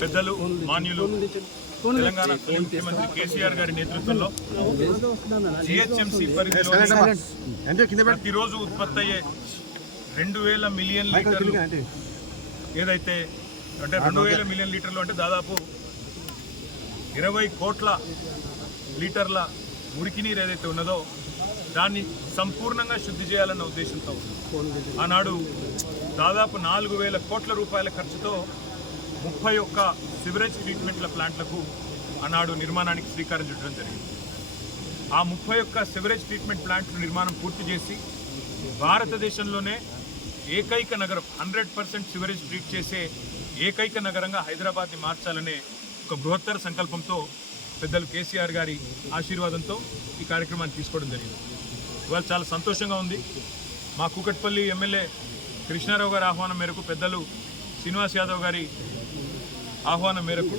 పెద్దలు మాన్యులు తెలంగాణ ముఖ్యమంత్రి కేసీఆర్ గారి నేతృత్వంలో జిహెచ్ఎంసీ పరిధిలో ప్రతిరోజు ఉత్పత్తి అయ్యే 2000 మిలియన్ లీటర్లు ఏదైతే అంటే 2000 మిలియన్ లీటర్లు అంటే దాదాపు 20 కోట్ల లీటర్ల మురికి నీరు ఏదైతే ఉన్నదో దాన్ని సంపూర్ణంగా శుద్ధి చేయాలన్న ఉద్దేశంతో ఆనాడు దాదాపు 4000 కోట్ల రూపాయల ఖర్చుతో 31 సివరేజ్ ట్రీట్మెంట్ల ప్లాంట్లకు ఆనాడు నిర్మాణానికి శ్రీకారం చుట్టడం జరిగింది. ఆ 31 సివరేజ్ ట్రీట్మెంట్ ప్లాంట్ల నిర్మాణం పూర్తి చేసి భారతదేశంలోనే ఏకైక నగరం 100% సివరేజ్ ట్రీట్ చేసే ఏకైక నగరంగా హైదరాబాద్ని మార్చాలనే ఒక బృహత్తర సంకల్పంతో పెద్దలు కేసీఆర్ గారి ఆశీర్వాదంతో ఈ కార్యక్రమాన్ని తీసుకోవడం జరిగింది. ఇవాళ చాలా సంతోషంగా ఉంది. మా కూకట్పల్లి ఎమ్మెల్యే కృష్ణారావు గారి ఆహ్వానం మేరకు పెద్దలు శ్రీనివాస్ యాదవ్ గారి ఆహ్వానం మేరకు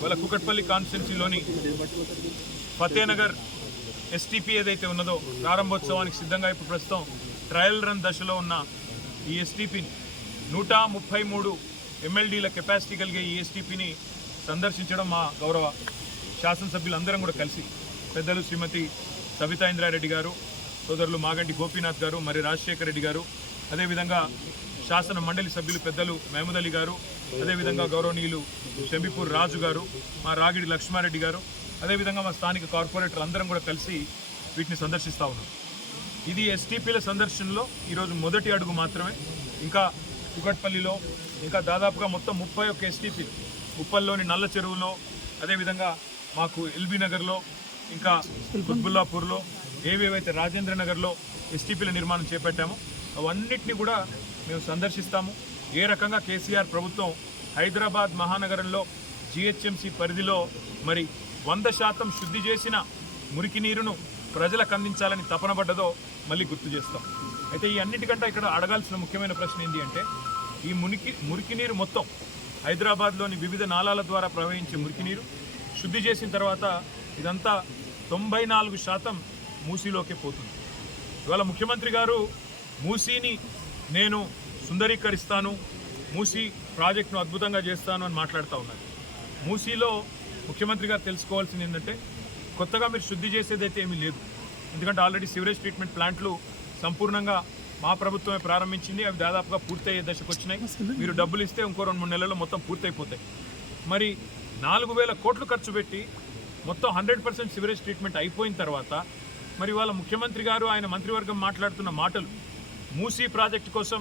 వాళ్ళ కూకట్పల్లి కాన్స్టిట్యున్సీలోని ఫతేనగర్ ఎస్టీపీ ఏదైతే ఉన్నదో ప్రారంభోత్సవానికి సిద్ధంగా ఇప్పుడు ప్రస్తుతం ట్రయల్ రన్ దశలో ఉన్న ఈ ఎస్టీపీని 133 MLDల కెపాసిటీ కలిగే ఈ ఎస్టీపీని సందర్శించడం మా గౌరవ శాసనసభ్యులందరం కూడా కలిసి పెద్దలు శ్రీమతి సబితా ఇంద్రారెడ్డి గారు, సోదరులు మాగంటి గోపీనాథ్ గారు, మరి రాజశేఖర రెడ్డి గారు, అదేవిధంగా శాసన మండలి సభ్యులు పెద్దలు మహమూద్ అలీ గారు, అదేవిధంగా గౌరవనీయులు షంబిపూర్ రాజు గారు, మా రాగిడి లక్ష్మారెడ్డి గారు, అదేవిధంగా మా స్థానిక కార్పొరేటర్ అందరం కూడా కలిసి వీటిని సందర్శిస్తూ ఉన్నాం. ఇది ఎస్టీపీల సందర్శనలో ఈరోజు మొదటి అడుగు మాత్రమే. ఇంకా కూకట్పల్లిలో ఇంకా దాదాపుగా మొత్తం 31 ఎస్టీపీలు ఉప్పల్లోని నల్ల చెరువులో, అదేవిధంగా మాకు ఎల్బీ నగర్లో, ఇంకా కుత్బుల్లాపూర్లో, ఏవేవైతే రాజేంద్ర నగర్లో ఎస్టీపీల నిర్మాణం చేపట్టామో అవన్నిటిని కూడా మేము సందర్శిస్తాము. ఏ రకంగా కేసీఆర్ ప్రభుత్వం హైదరాబాద్ మహానగరంలో జిహెచ్ఎంసీ పరిధిలో మరి 100% శుద్ధి చేసిన మురికి నీరును ప్రజలకు అందించాలని తపన పడ్డదో మళ్ళీ గుర్తు చేస్తాం. అయితే ఈ అన్నిటికంటే ఇక్కడ అడగాల్సిన ముఖ్యమైన ప్రశ్న ఏంటి అంటే ఈ మురికి నీరు మొత్తం హైదరాబాద్లోని వివిధ నాలాల ద్వారా ప్రవహించే మురికి నీరు శుద్ధి చేసిన తర్వాత ఇదంతా 94% మూసీలోకే పోతుంది. ఇవాళ ముఖ్యమంత్రి గారు మూసీని నేను సుందరీకరిస్తాను, మూసీ ప్రాజెక్టును అద్భుతంగా చేస్తాను అని మాట్లాడుతూ ఉన్నారు. మూసీలో ముఖ్యమంత్రి గారు తెలుసుకోవాల్సింది ఏంటంటే కొత్తగా మీరు శుద్ధి చేసేదైతే ఏమీ లేదు. ఎందుకంటే ఆల్రెడీ సివరేజ్ ట్రీట్మెంట్ ప్లాంట్లు సంపూర్ణంగా మా ప్రభుత్వమే ప్రారంభించింది. అవి దాదాపుగా పూర్తయ్యే దశకు వచ్చినాయి. మీరు డబ్బులు ఇస్తే ఇంకో 2-3 నెలల్లో మొత్తం పూర్తయిపోతాయి. మరి 4000 కోట్లు ఖర్చు పెట్టి మొత్తం 100% సివరేజ్ ట్రీట్మెంట్ అయిపోయిన తర్వాత మరి వాళ్ళ ముఖ్యమంత్రి గారు ఆయన మంత్రివర్గం మాట్లాడుతున్న మాటలు మూసీ ప్రాజెక్టు కోసం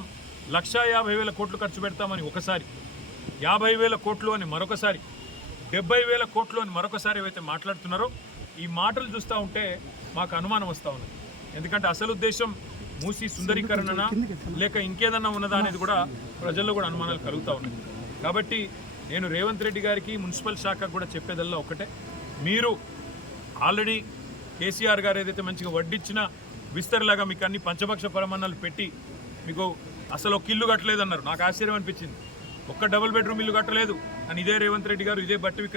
150,000 కోట్లు ఖర్చు పెడతామని ఒకసారి, 50,000 కోట్లు అని మరొకసారి, 70,000 కోట్లు అని మరొకసారి ఏవైతే మాట్లాడుతున్నారో ఈ మాటలు చూస్తూ ఉంటే మాకు అనుమానం వస్తూ ఉన్నది. ఎందుకంటే అసలు ఉద్దేశం మూసీ సుందరీకరణనా లేక ఇంకేదన్నా ఉన్నదా అనేది కూడా ప్రజల్లో కూడా అనుమానాలు కలుగుతూ ఉన్నాయి. కాబట్టి నేను రేవంత్ రెడ్డి గారికి మున్సిపల్ శాఖకు కూడా చెప్పేదల్లా ఒకటే, మీరు ఆల్రెడీ కేసీఆర్ గారు ఏదైతే మంచిగా వడ్డిచ్చిన విస్తరలాగా మీకు అన్ని పంచపక్ష పరమాన్నాలు పెట్టి మీకు అసలు ఒక ఇల్లు కట్టలేదన్నారు. నాకు ఆశ్చర్యం అనిపించింది. ఒక్క డబుల్ బెడ్రూమ్ ఇల్లు కట్టలేదు అని ఇదే రేవంత్ రెడ్డి గారు, ఇదే బట్టి విక్రమ్